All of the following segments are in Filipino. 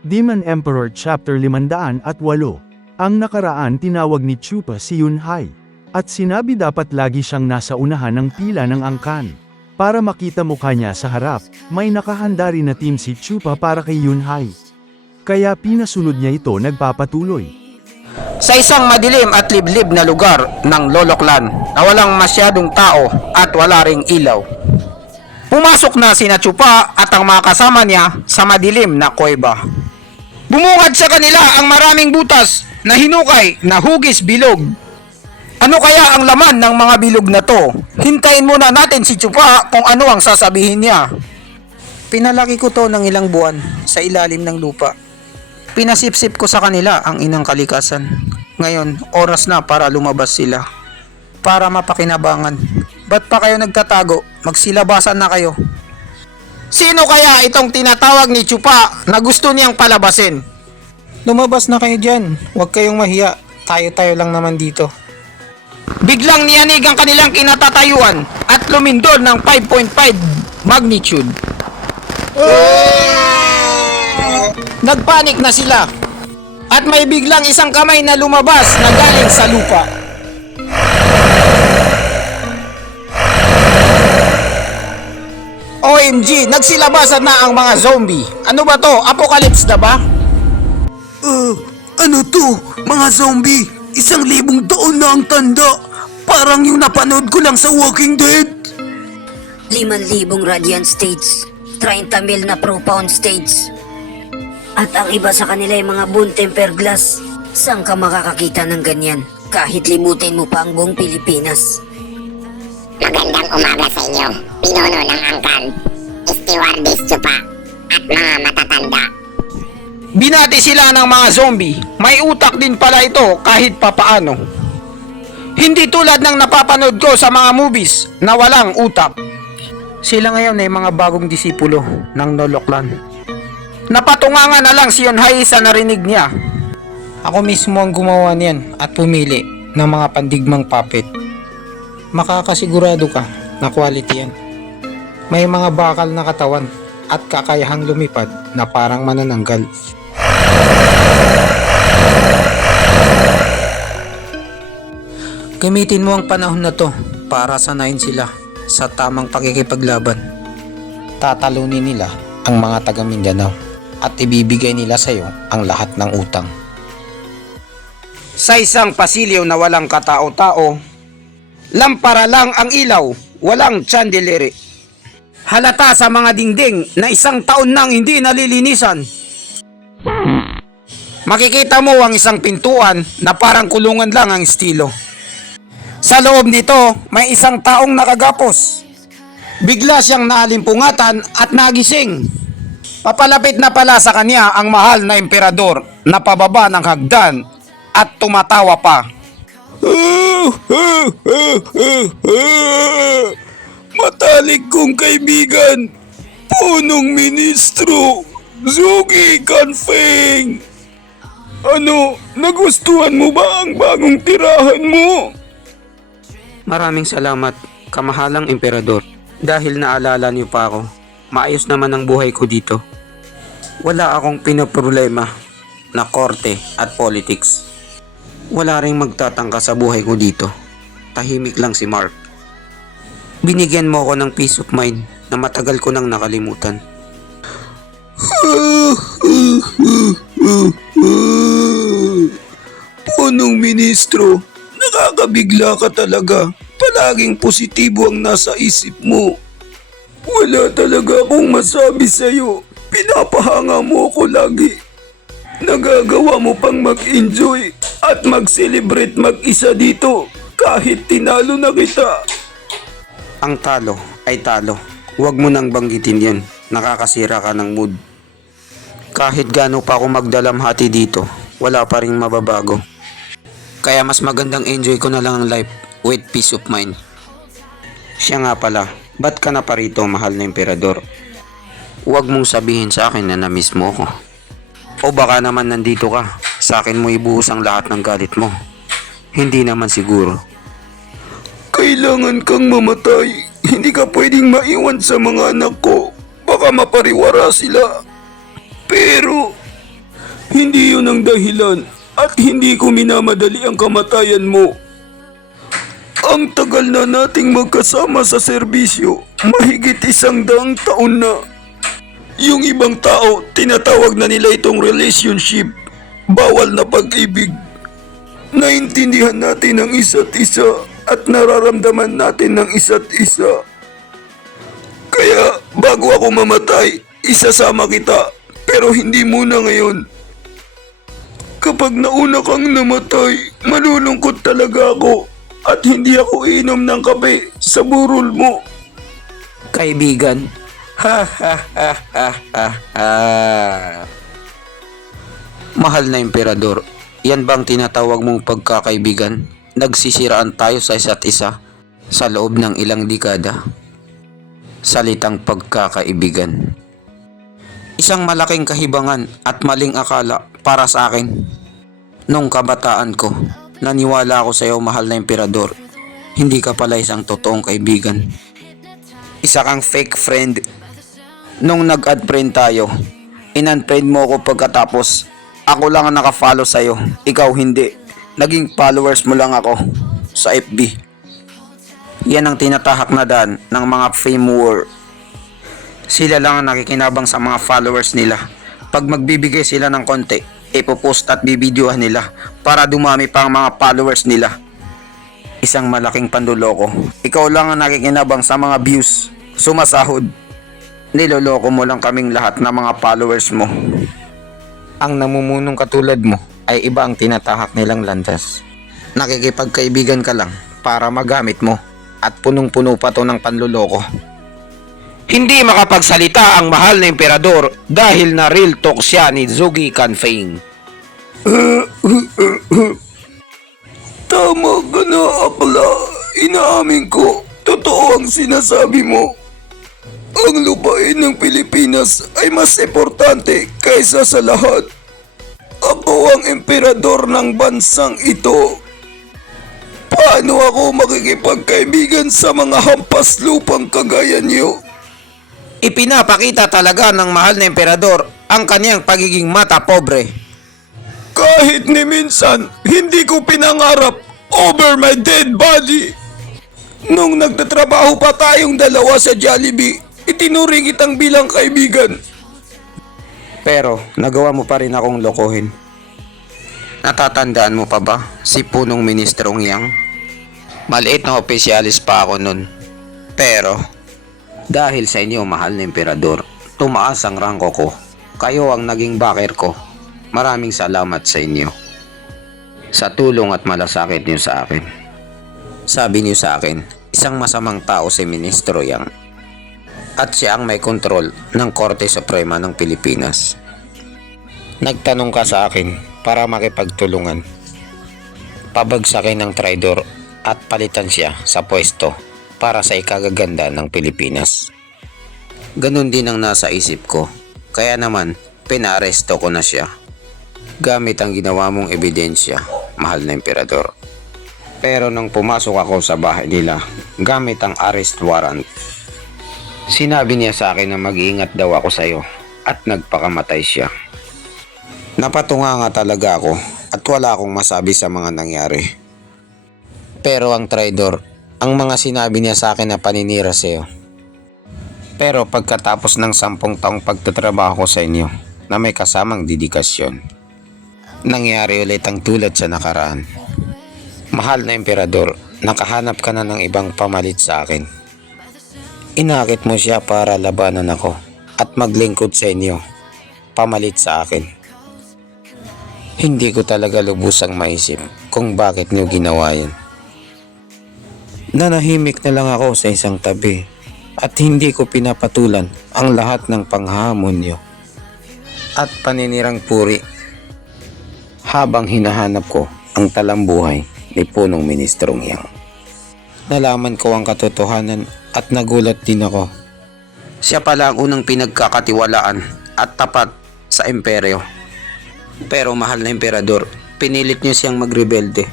Demon Emperor Chapter 508. Ang nakaraan tinawag ni Chupa si Yunhai. At sinabi dapat lagi siyang nasa unahan ng pila ng angkan. Para makita mukha niya sa harap, may nakahanda rin na team si Chupa para kay Yunhai. Kaya pinasunod niya ito nagpapatuloy. Sa isang madilim at liblib na lugar ng Loloklan na walang masyadong tao at wala ring ilaw. Pumasok na sina Chupa at ang mga kasama niya sa madilim na kuweba. Bumungad sa kanila ang maraming butas na hinukay na hugis bilog. Ano kaya ang laman ng mga bilog na to? Hintayin muna natin si Chupa kung ano ang sasabihin niya. Pinalaki ko to ng ilang buwan sa ilalim ng lupa. Pinasipsip ko sa kanila ang inang kalikasan. Ngayon, oras na para lumabas sila. Para mapakinabangan. Ba't pa kayo nagtatago? Magsilabasan na kayo. Sino kaya itong tinatawag ni Chupa na gusto niyang palabasin? Lumabas na kayo dyan. Huwag kayong mahiya. Tayo-tayo lang naman dito. Biglang niyanig ang kanilang kinatatayuan at lumindol ng 5.5 magnitude. Nagpanik na sila. At may biglang isang kamay na lumabas na galing sa lupa. OMG, nagsilabasan na ang mga zombie. Ano ba to? Apocalypse na ba? Ano to? Mga zombie? 1,000 taon na ang tanda. Parang yung napanood ko lang sa Walking Dead. 5,000 radiant states, 30,000 na profound states. At ang iba sa kanila ay mga bone tempered glass. Saan ka makakakita ng ganyan? Kahit limutin mo pa ang buong Pilipinas. Magandang umaga sa inyo, pinuno ng angkan, stewardess Chupa, at mga matatanda. Binati sila ng mga zombie. May utak din pala ito kahit papaano. Hindi tulad ng napapanood ko sa mga movies na walang utak. Sila ngayon ay mga bagong disipulo ng Noloklan. Napatungangan na lang si Yunhai sa narinig niya. Ako mismo ang gumawa niyan at pumili ng mga pandigmang puppet. Makakasigurado ka na quality yan. May mga bakal na katawan at kakayahang lumipad na parang manananggal. Gamitin mo ang panahon na to para sanayin sila sa tamang pakikipaglaban. Tatalunin nila ang mga taga Mindanao at ibibigay nila sa iyo ang lahat ng utang. Sa isang pasilyo na walang katao-tao, lampara lang ang ilaw, walang chandelier. Halata sa mga dingding na 1 taon nang hindi nalilinisan. Makikita mo ang isang pintuan na parang kulungan lang ang estilo. Sa loob nito, may isang taong nakagapos. Bigla siyang naalimpungatan at nagising. Papalapit na pala sa kanya ang mahal na emperador na pababa ng hagdan at tumatawa pa. Matalik kong kaibigan, punong ministro, Zugi Kanfeng. Ano, nagustuhan mo ba ang bagong tirahan mo? Maraming salamat, kamahalang emperador. Dahil naalala niyo pa ako, maayos naman ang buhay ko dito. Wala akong pinoproblema na korte at politics. Wala ring magtatangka sa buhay ko dito. Tahimik lang si Mark. Binigyan mo ako ng peace of mind na matagal ko nang nakalimutan. Punong ministro, nakakabigla ka talaga. Palaging positibo ang nasa isip mo. Wala talaga akong masabi sa'yo. Pinapahanga mo ako lagi. Nagagawa mo pang mag-enjoy at mag-celebrate mag-isa dito kahit tinalo na kita. Ang talo ay talo. Huwag mo nang banggitin yan. Nakakasira ka ng mood. Kahit gaano pa ako magdalamhati dito, wala pa ring mababago. Kaya mas magandang enjoy ko na lang ang life with peace of mind. Siya nga pala, ba't ka na pa rito, mahal na emperador? Huwag mong sabihin sa akin na na-miss mo ko. O baka naman nandito ka, sa akin mo ibuhos ang lahat ng galit mo. Hindi naman siguro. Kailangan kang mamatay. Hindi ka pwedeng maiwan sa mga anak ko. Baka mapariwara sila. Pero Hindi yun ang dahilan at hindi ko minamadali ang kamatayan mo. Ang tagal na nating magkasama sa serbisyo, mahigit 100 taon na. Yung ibang tao, tinatawag na nila itong relationship, bawal na pag-ibig. Naintindihan natin ang isa't isa at nararamdaman natin ng isa't isa. Kaya bago ako mamatay, isasama kita, pero hindi muna ngayon. Kapag nauna kang namatay, malulungkot talaga ako at hindi ako inom ng kape sa burol mo. Kaibigan. Ha ha ha ha ha ha. Mahal na emperador, yan bang tinatawag mong pagkakaibigan? Nagsisiraan tayo sa isa't isa sa loob ng ilang dekada. Salitang pagkakaibigan. Isang malaking kahibangan at maling akala para sa akin. Nung kabataan ko, naniwala ako sa iyo, mahal na emperador. Hindi ka pala isang totoong kaibigan. Isa kang fake friend. Nung nag-add friend tayo, in-unfriend mo ako pagkatapos ako lang ang nakafollow sa iyo. Ikaw hindi. Naging followers mo lang ako sa FB. Yan ang tinatahak na daan ng mga fame war. Sila lang ang nakikinabang sa mga followers nila. Pag magbibigay sila ng konti, ipopost at bibidyohan nila para dumami pa ang mga followers nila. Isang malaking panduloko. Ikaw lang ang nakikinabang sa mga views, sumasahod. Niloloko mo lang kaming lahat ng mga followers mo. Ang namumunong katulad mo ay iba ang tinatahak nilang landas. Nakikipagkaibigan ka lang para magamit mo at punong-puno pa to ng panluloko. Hindi makapagsalita ang mahal na emperador dahil na real talk siya ni Zugi Canfeng. Tama ka na, Akla. Inaamin ko, totoo ang sinasabi mo. Ang lupain ng Pilipinas ay mas importante kaysa sa lahat. Ako ang emperador ng bansang ito. Paano ako makikipagkaibigan sa mga hampas lupang kagaya niyo? Ipinapakita talaga ng mahal na emperador ang kanyang pagiging mata pobre. Kahit ni minsan, hindi ko pinangarap over my dead body. Nung nagtatrabaho pa tayong dalawa sa Jollibee, itinuring kitang bilang kaibigan. Pero nagawa mo pa rin akong lokohin. Natatandaan mo pa ba si punong ministrong yang? Maliit na opisyalis pa ako nun. Pero dahil sa inyo, mahal na emperador, tumaas ang rangko ko. Kayo ang naging backer ko. Maraming salamat sa inyo. Sa tulong at malasakit niyo sa akin. Sabi niyo sa akin, isang masamang tao si Ministro Yang. At siya ang may kontrol ng Korte Suprema ng Pilipinas. Nagtanong ka sa akin para makipagtulungan. Pabagsakin ng traidor at palitan siya sa pwesto para sa ikagaganda ng Pilipinas. Ganun din ang nasa isip ko. Kaya naman, pinaaresto ko na siya. Gamit ang ginawa mong ebidensya, mahal na emperador. Pero nang pumasok ako sa bahay nila, gamit ang arrest warrant, sinabi niya sa akin na mag-iingat daw ako sa iyo at nagpakamatay siya. Napatunga nga talaga ako at wala akong masabi sa mga nangyari. Pero ang traidor, ang mga sinabi niya sa akin na paninira sa iyo. Pero pagkatapos ng 10 taong pagtatrabaho ko sa inyo na may kasamang dedikasyon, nangyari ulit ang tulad sa nakaraan. Mahal na emperador, nakahanap ka na ng ibang pamalit sa akin. Inakit mo siya para labanan ako at maglingkod sa inyo, pamalit sa akin. Hindi ko talaga lubusang maisip kung bakit niyo ginawa yun. Nanahimik na lang ako sa isang tabi at hindi ko pinapatulan ang lahat ng panghamon niyo at paninirang puri habang hinahanap ko ang talambuhay ni punong Ministrong Yang. Nalaman ko ang katotohanan at nagulat din ako. Siya pala ang unang pinagkakatiwalaan at tapat sa imperyo. Pero mahal na emperador, pinilit niyo siyang magrebelde.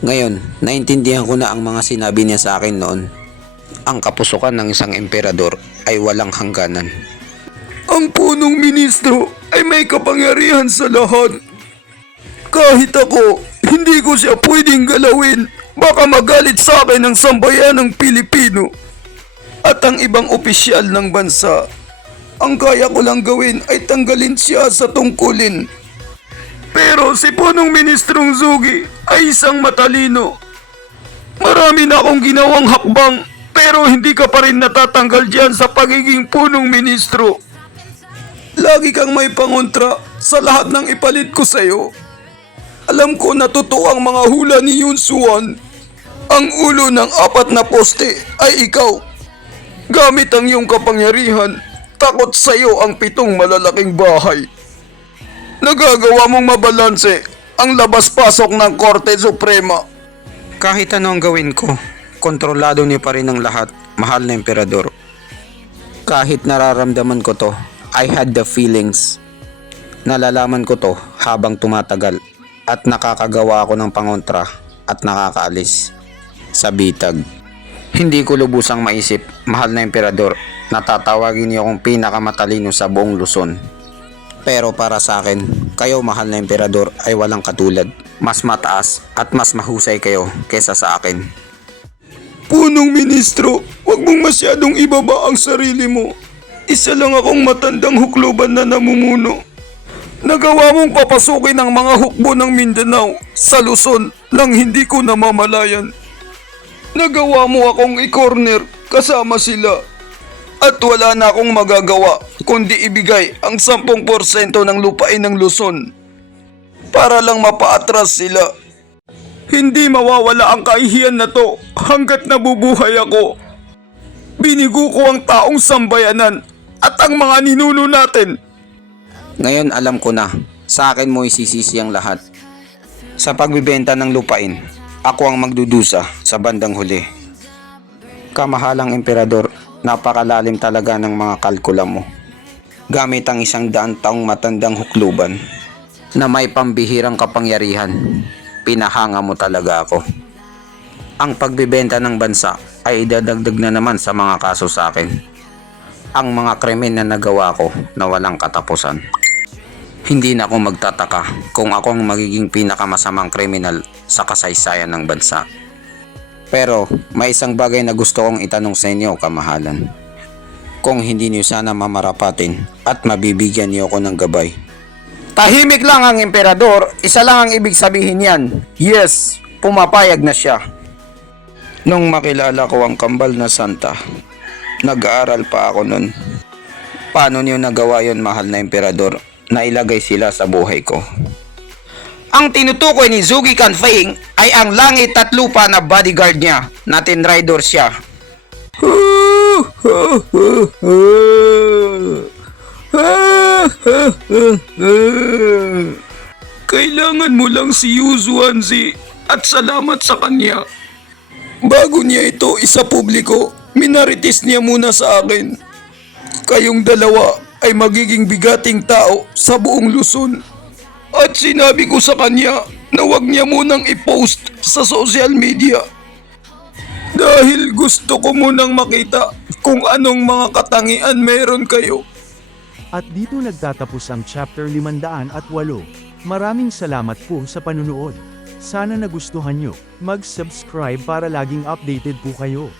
Ngayon, naintindihan ko na ang mga sinabi niya sa akin noon. Ang kapusukan ng isang emperador ay walang hangganan. Ang punong ministro ay may kapangyarihan sa lahat. Kahit ako, hindi ko siya pwedeng galawin. Baka magalit sa akin ang sambayanang Pilipino at ang ibang opisyal ng bansa. Ang kaya ko lang gawin ay tanggalin siya sa tungkulin. Pero si Punong Ministrong Zugi ay isang matalino. Marami na akong ginawang hakbang, pero hindi ka pa rin natatanggal dyan sa pagiging punong ministro. Lagi kang may pangontra sa lahat ng ipalit ko sa'yo. Alam ko na totoo ang mga hula ni Yun Suan. Ang ulo ng 4 na poste ay ikaw. Gamit ang iyong kapangyarihan, takot sa'yo ang 7 malalaking bahay. Nagagawa mong mabalanse ang labas-pasok ng Korte Suprema. Kahit ano ang gawin ko, kontrolado niya pa rin ang lahat, mahal na emperador. Kahit nararamdaman ko to, I had the feelings. Nalalaman ko to habang tumatagal at nakakagawa ako ng pangontra at nakakaalis sa bitag. Hindi ko lubusang maisip, mahal na emperador, na tatawagin niyo akong pinakamatalino sa buong Luzon. Pero para sa akin, kayo mahal na emperador ay walang katulad. Mas mataas at mas mahusay kayo kesa sa akin. Punong ministro, wag mong masyadong ibaba ang sarili mo. Isa lang akong matandang hukluban na namumuno. Nagawa mong papasukin ang mga hukbo ng Mindanao sa Luzon nang hindi ko namamalayan. Nagawa mo akong i-corner kasama sila. At wala na akong magagawa kundi ibigay ang 10% ng lupain ng Luzon para lang mapaatras sila. Hindi mawawala ang kahihiyan na to hanggat nabubuhay ako. Binigo ko ang taong sambayanan at ang mga ninuno natin. Ngayon alam ko na, sa akin mo isisisi ang lahat. Sa pagbibenta ng lupain, ako ang magdudusa sa bandang huli. Kamahalang emperador, napakalalim talaga ng mga kalkula mo. Gamit ang 100 taong matandang hukluban na may pambihirang kapangyarihan, pinahanga mo talaga ako. Ang pagbibenta ng bansa ay idadagdag na naman sa mga kaso sa akin. Ang mga krimen na nagawa ko na walang katapusan. Hindi na ako magtataka kung ako ang magiging pinakamasamang kriminal sa kasaysayan ng bansa. Pero may isang bagay na gusto kong itanong sa inyo, kamahalan. Kung hindi niyo sana mamarapatin at mabibigyan niyo ako ng gabay. Tahimik lang ang emperador, isa lang ang ibig sabihin niyan. Yes, pumapayag na siya. Nung makilala ko ang kambal na santa, nag-aaral pa ako nun. Paano niyo nagawa yon, mahal na emperador, na ilagay sila sa buhay ko? Ang tinutukoy ni Zugi Canfeng ay ang langit at lupa na bodyguard niya, na tinrider siya. Kailangan mo lang si Yuzuanzi at salamat sa kanya. Bago niya ito isa publiko, minaritis niya muna sa akin. Kayong dalawa ay magiging bigating tao sa buong Luzon. At sinabi ko sa kanya na huwag niya munang i-post sa social media. Dahil gusto ko munang makita kung anong mga katangian meron kayo. At dito nagtatapos ang chapter 508. Maraming salamat po sa panunood. Sana nagustuhan nyo. Mag-subscribe para laging updated po kayo.